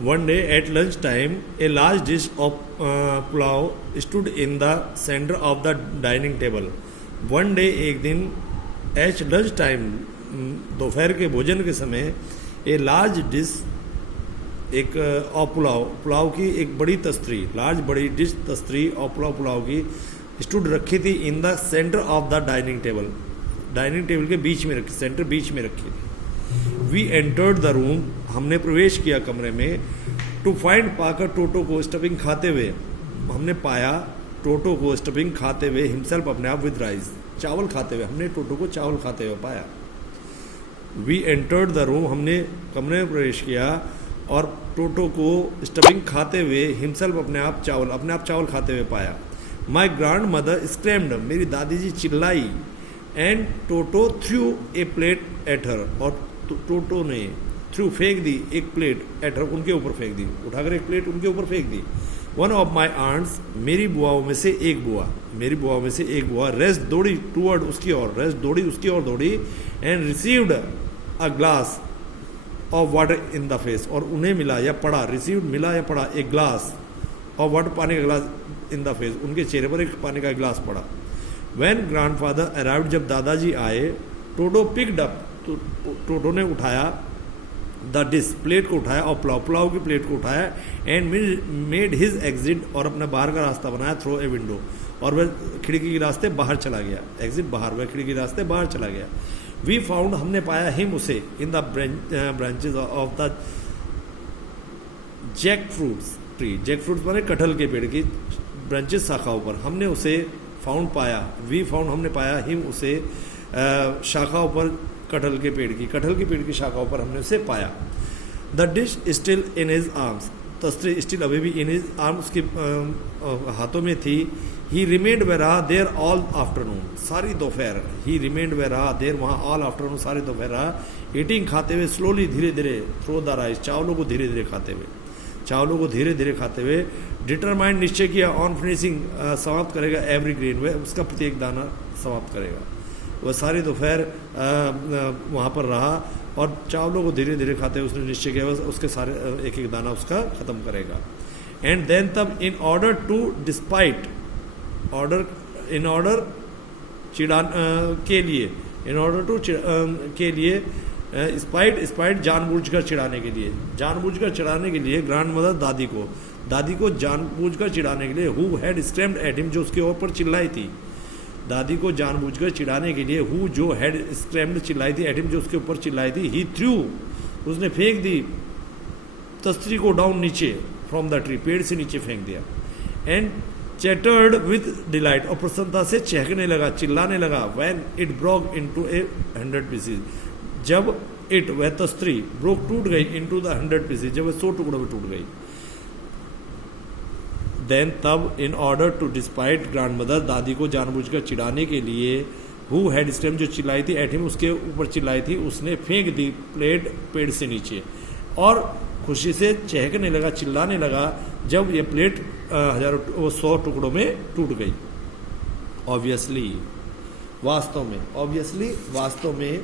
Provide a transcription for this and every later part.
One day at lunch time, a large dish of pulao stood in the center of the dining table. One day एक दिन at lunch time दोपहर के भोजन के समय a large dish एक और पुलाव की एक बड़ी तस्तरी, लार्ज बड़ी डिश तस्तरी और पुलाव की स्टूड रखी थी in the centre of the dining table के बीच में रखी, सेंटर बीच में रखी थी. वी एंटर्ड द रूम, हमने प्रवेश किया कमरे में. टू फाइंड पाकर टोटो को स्टफिंग खाते हुए, हमने पाया टोटो को स्टफिंग खाते हुए, हिमसेल्फ अपने आप विद राइस, चावल खाते हुए, हमने टोटो को चावल खाते हुए पाया. वी एंटर्ड द रूम, हमने कमरे में प्रवेश किया और टोटो को स्टफिंग खाते हुए, हिमसेल्फ अपने आप चावल खाते हुए पाया. माई ग्रांड मदर स्क्रैम्ड, मेरी दादी जी चिल्लाई. And Toto through a plate at her, और टोटो ने थ्रू फेंक दी एक प्लेट एट हर, उनके ऊपर फेंक दी, उठाकर एक प्लेट उनके ऊपर फेंक दी. वन ऑफ माई आंट्स, मेरी बुआओं में से एक बुआ रेस्ट दौड़ी टूवर्ड उसकी ओर दौड़ी and received a glass of water in the face, और उन्हें मिला या पड़ा, एक ग्लास ऑफ वाटर, पानी का ग्लास इन द फेस, उनके चेहरे पर एक पानी का ग्लास पड़ा. व्हेन ग्रैंडफादर अराइव्ड, जब दादाजी आए, टोटो पिक्ड अप, टोटो ने उठाया द डिश, प्लेट को उठाया, और पुलाव की प्लेट को उठाया. एंड मेड हिज एग्जिट, और अपना बाहर का रास्ता बनाया थ्रू ए विंडो, और वह खिड़की के रास्ते बाहर चला गया. एग्जिट बाहर, वह खिड़की के रास्ते बाहर चला गया. वी फाउंड, हमने पाया हिम उसे, in the branches of the jackfruits tree, jackfruits माने कटहल के पेड़ की ब्रांचेस, शाखाओं पर. हमने उसे फाउंड पाया, वी फाउंड, हमने पाया हिम उसे, शाखाओं पर कटहल के पेड़ की शाखाओं पर हमने उसे पाया. The dish still in his arms, तस्तरी स्टिल अभी भी इन हिज आर्म्स, उसके हाथों में थी. ही रिमेंड वे रहा देर ऑल आफ्टरनून, सारी दोपहर. ही रिमेंड वे रहा देर, वहाँ ऑल आफ्टरनून, सारी दोपहर रहा. ईटिंग, खाते हुए, स्लोली, धीरे धीरे, थ्रो द राइस, चावलों को धीरे धीरे खाते हुए. डिटरमाइंड, निश्चय किया, ऑन फिनिशिंग, समाप्त करेगा, एवरी ग्रेन, वह उसका प्रत्येक दाना समाप्त करेगा. वह सारी दोपहर वहाँ पर रहा और चावलों को धीरे धीरे खाते हुए उसने निश्चय किया उसके सारे एक एक दाना उसका ख़त्म करेगा. एंड देन तब, in order to despite, spite जानबूझकर चिढ़ाने के लिए ग्रैंड मदर दादी को जानबूझकर चिढ़ाने के लिए, हु हैड स्क्रैम्ड एट हिम, जो उसके ऊपर चिल्लाई थी. दादी को जानबूझकर चिढ़ाने के लिए, हु जो हैड स्क्रैम्ड चिल्लाई थी, एट हिम जो उसके ऊपर चिल्लाई थी. ही थ्रू, उसने फेंक दी तस्तरी को डाउन, नीचे, फ्रॉम द ट्री, पेड़ से नीचे फेंक दिया. एंड चैटर्ड विद डिलाइट, और प्रसन्नता से चहकने लगा, चिल्लाने लगा. When it broke into 100 pieces, जब इट, वह तस्तरी, ब्रोक, टूट गई, इनटू द 100 पीसेज, जब वह 100 टुकड़ों में टूट गई. देन तब, in order to despite grandmother, दादी को जानबूझकर चिढ़ाने के लिए, हु हैड स्क्रैम, जो चिल्लाई थी, एट हिम, उसके ऊपर चिल्लाई थी, उसने फेंक दी प्लेट पेड़ से नीचे, और खुशी से चहकने लगा, चिल्लाने लगा, जब ये प्लेट 100 टुकड़ों में टूट गई. ऑब्वियसली, वास्तव में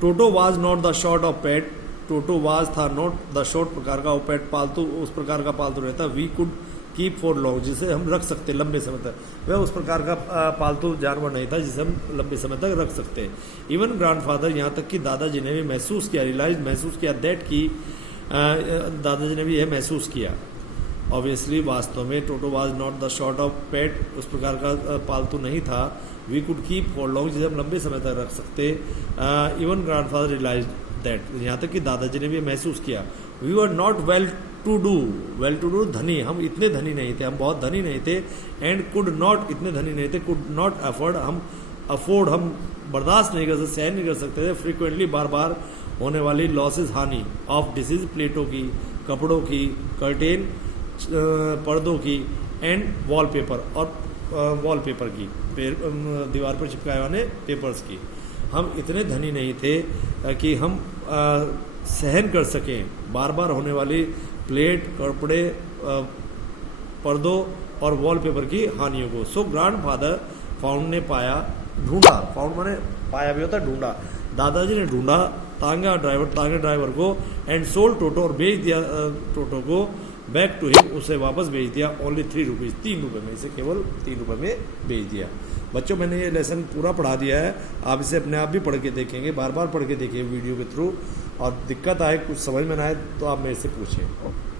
Toto was not the short of pet, Toto was था नॉट द शॉर्ट प्रकार का, पेट पालतू, उस प्रकार का पालतू रहता. We could keep for long, जिसे हम रख सकते लंबे समय तक, वह उस प्रकार का पालतू जानवर नहीं था जिसे हम लंबे समय तक रख सकते. इवन ग्रैंडफादर, यहाँ तक कि दादाजी ने भी महसूस किया दैट कि दादाजी ने भी यह महसूस किया. ऑब्वियसली, वास्तव में, Toto was not the short of pet, उस प्रकार का पालतू नहीं था. We could keep for long, जिसे हम लंबे समय तक रख सकते. इवन ग्रैंडफादर रियलाइज दैट, यहाँ तक कि दादाजी ने भी महसूस किया. We were not well to do, धनी, हम इतने धनी नहीं थे, हम बहुत धनी नहीं थे. एंड कुड नॉट, इतने धनी नहीं थे. कुड नॉट अफोर्ड, हम बर्दाश्त नहीं कर सकते, सहन नहीं कर सकते थे. फ्रीक्वेंटली, बार बार होने वाली लॉसेस, हानि, ऑफ डिसीज, प्लेटों की, कपड़ों की, कर्टेन, पर्दों की, एंड वॉलपेपर, और वॉलपेपर की, दीवार पर चिपकाए वाले पेपर्स की. हम इतने धनी नहीं थे कि हम सहन कर सकें बार बार होने वाली प्लेट, कपड़े, पर्दों और वॉलपेपर की हानियों को. सो ग्रैंडफादर फाउंड ने पाया, ढूंढा, फाउंड माने पाया भी होता है, ढूंढा. दादाजी ने ढूंढा तांगे ड्राइवर को एंड सोल्ड टोटो, और बेच दिया टोटो को बैक टू हिम, उसे वापस भेज दिया ओनली 3 रुपीज़, 3 रुपये में, इसे केवल 3 रुपये में बेच दिया। बच्चों मैंने ये लेसन पूरा पढ़ा दिया है, आप इसे अपने आप भी पढ़ के देखेंगे, बार बार पढ़ के देखिए वीडियो के थ्रू, और दिक्कत आए कुछ समझ में ना आए तो आप मेरे से पूछें।